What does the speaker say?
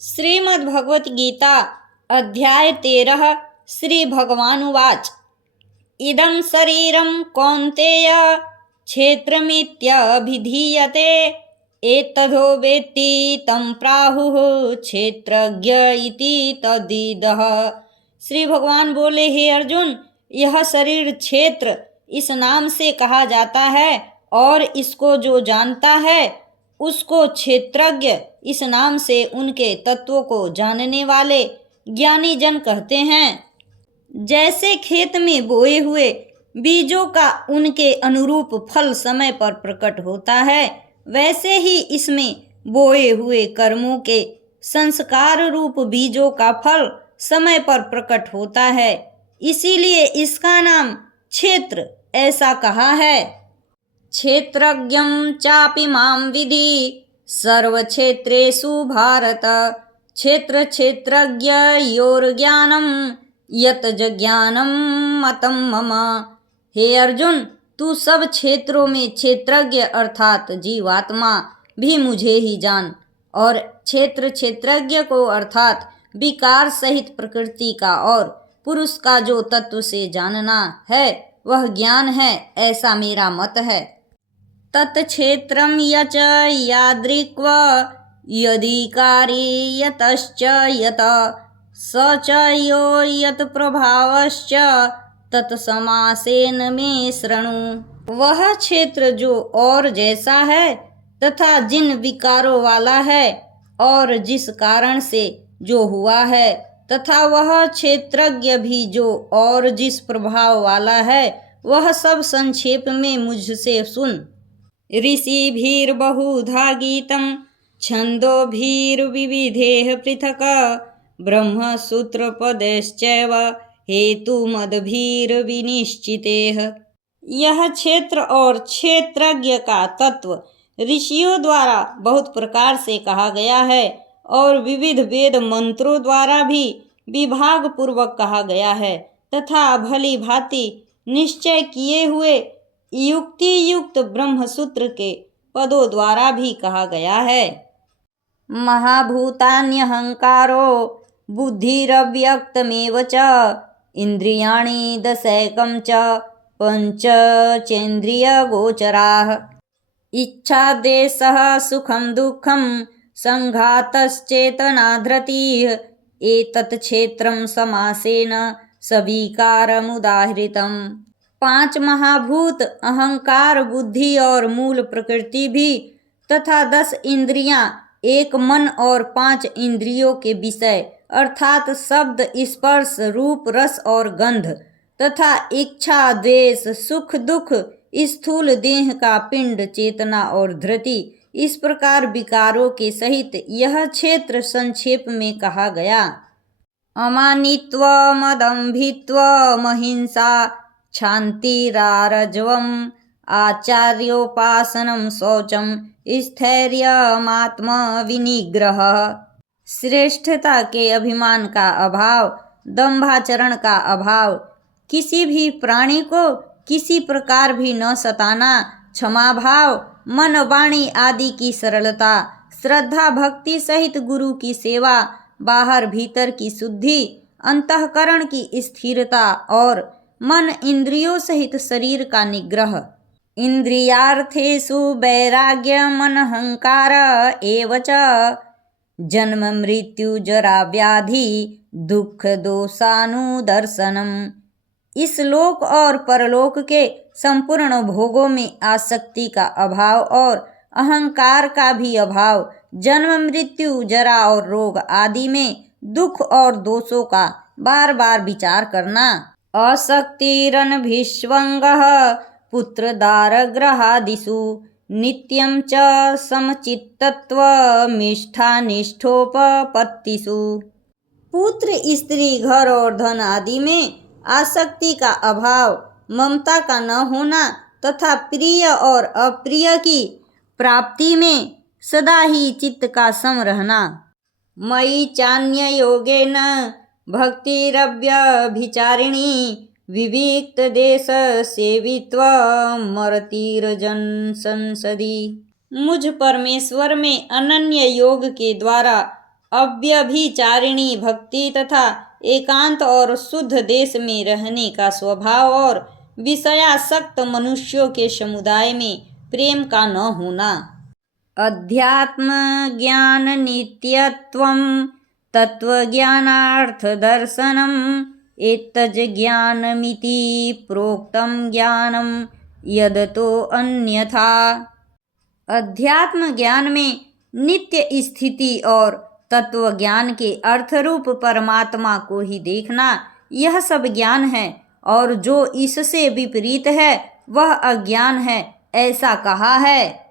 श्रीमद्भगवद्गीता अध्याय 13 श्री भगवानुवाच इदं शरीरं कौन्तेय क्षेत्रमित्यभिधीयते एतद्यो वेत्ति तं प्राहुः क्षेत्रज्ञ इति तद्विदः। श्री भगवान बोले, हे अर्जुन, यह शरीर क्षेत्र इस नाम से कहा जाता है और इसको जो जानता है उसको क्षेत्रज्ञ इस नाम से उनके तत्वों को जानने वाले ज्ञानी जन कहते हैं। जैसे खेत में बोए हुए बीजों का उनके अनुरूप फल समय पर प्रकट होता है, वैसे ही इसमें बोए हुए कर्मों के संस्कार रूप बीजों का फल समय पर प्रकट होता है। इसीलिए इसका नाम क्षेत्र ऐसा कहा है। क्षेत्रज्ञं चापि मां विद्धि सर्वक्षेत्रेषु भारत क्षेत्र क्षेत्रज्ञयोर्ज्ञानं यत् ज्ञानं मतं मम। हे अर्जुन, तू सब क्षेत्रों में क्षेत्रज्ञ अर्थात जीवात्मा भी मुझे ही जान, और क्षेत्र क्षेत्रज्ञ को अर्थात विकार सहित प्रकृति का और पुरुष का जो तत्व से जानना है वह ज्ञान है, ऐसा मेरा मत है। तत्क्षेत्रं यच यादृक्व यदिकारी यतश्च यत स च यो यत प्रभावश्च तत्समासेन मे शृणु। वह क्षेत्र जो और जैसा है तथा जिन विकारों वाला है और जिस कारण से जो हुआ है, तथा वह क्षेत्रज्ञ भी जो और जिस प्रभाव वाला है, वह सब संक्षेप में मुझसे सुन। ऋषिभिर्बहुधा गीतं छन्दोभिर्विविधैः पृथक् ब्रह्मसूत्रपदैश्चैव हेतुमद्भिर्विनिश्चितैः। यह क्षेत्र और क्षेत्रज्ञ का तत्व ऋषियों द्वारा बहुत प्रकार से कहा गया है और विविध वेद मंत्रों द्वारा भी विभाग पूर्वक कहा गया है, तथा भली भांति निश्चय किए हुए युक्ति युक्त ब्रह्मसूत्र के पदों द्वारा भी कहा गया है। महाभूतान्यहंकारो बुद्धिरव्यक्तमेव च इंद्रियाणि दशैकं च पंचचेन्द्रियगोचराः इच्छा देशः सुखं दुःखं संघातश्चेतना धृतिः एतत् क्षेत्रं समासेन सविकारमुदाहृतम्। 5 महाभूत अहंकार, बुद्धि और मूल प्रकृति भी, तथा 10 इंद्रियां, एक मन और 5 इंद्रियों के विषय अर्थात शब्द, स्पर्श, रूप, रस और गंध, तथा इच्छा, द्वेष, सुख, दुख, स्थूल देह का पिंड, चेतना और धृति, इस प्रकार विकारों के सहित यह क्षेत्र संक्षेप में कहा गया। अमानित्वम् अदम्भित्वम् अहिंसा क्षान्तिरार्जवम् आचार्योपासनं शौचं स्थैर्यमात्मविनिग्रहः। श्रेष्ठता के अभिमान का अभाव, दंभाचरण का अभाव, किसी भी प्राणी को किसी प्रकार भी न सताना, क्षमा भाव, मन वाणी आदि की सरलता, श्रद्धा भक्ति सहित गुरु की सेवा, बाहर भीतर की शुद्धि, अंतःकरण की स्थिरता और मन इंद्रियों सहित शरीर का निग्रह। इंद्रियार्थेषु वैराग्यम् अनहंकार एव च जन्म मृत्यु जरा व्याधि दुख दोषानुदर्शनम्। इस लोक और परलोक के संपूर्ण भोगों में आसक्ति का अभाव और अहंकार का भी अभाव, जन्म मृत्यु जरा और रोग आदि में दुख और दोषों का बार बार विचार करना। असक्तिरनभिष्वंगः पुत्रदारगृहादिषु नित्यं च समचित्तत्वमिष्ठानिष्ठोपपत्तिषु। पुत्र, स्त्री, घर और धन आदि में आसक्ति का अभाव, ममता का न होना तथा प्रिय और अप्रिय की प्राप्ति में सदा ही चित्त का सम रहना। मयि चान्ययोगेन भक्तिरव्यभिचारिणी विविक्त देश सेवित्वमरतिर्जन संसदि। मुझ परमेश्वर में अनन्य योग के द्वारा अव्यभिचारिणी भक्ति तथा एकांत और शुद्ध देश में रहने का स्वभाव और विषयासक्त मनुष्यों के समुदाय में प्रेम का न होना। अध्यात्म ज्ञान नित्यत्वं तत्वज्ञानार्थ दर्शनम एतज ज्ञानमिति प्रोक्तम ज्ञानम यदतो अन्यथा। अध्यात्म ज्ञान में नित्य स्थिति और तत्व ज्ञान के अर्थरूप परमात्मा को ही देखना, यह सब ज्ञान है, और जो इससे विपरीत है वह अज्ञान है, ऐसा कहा है।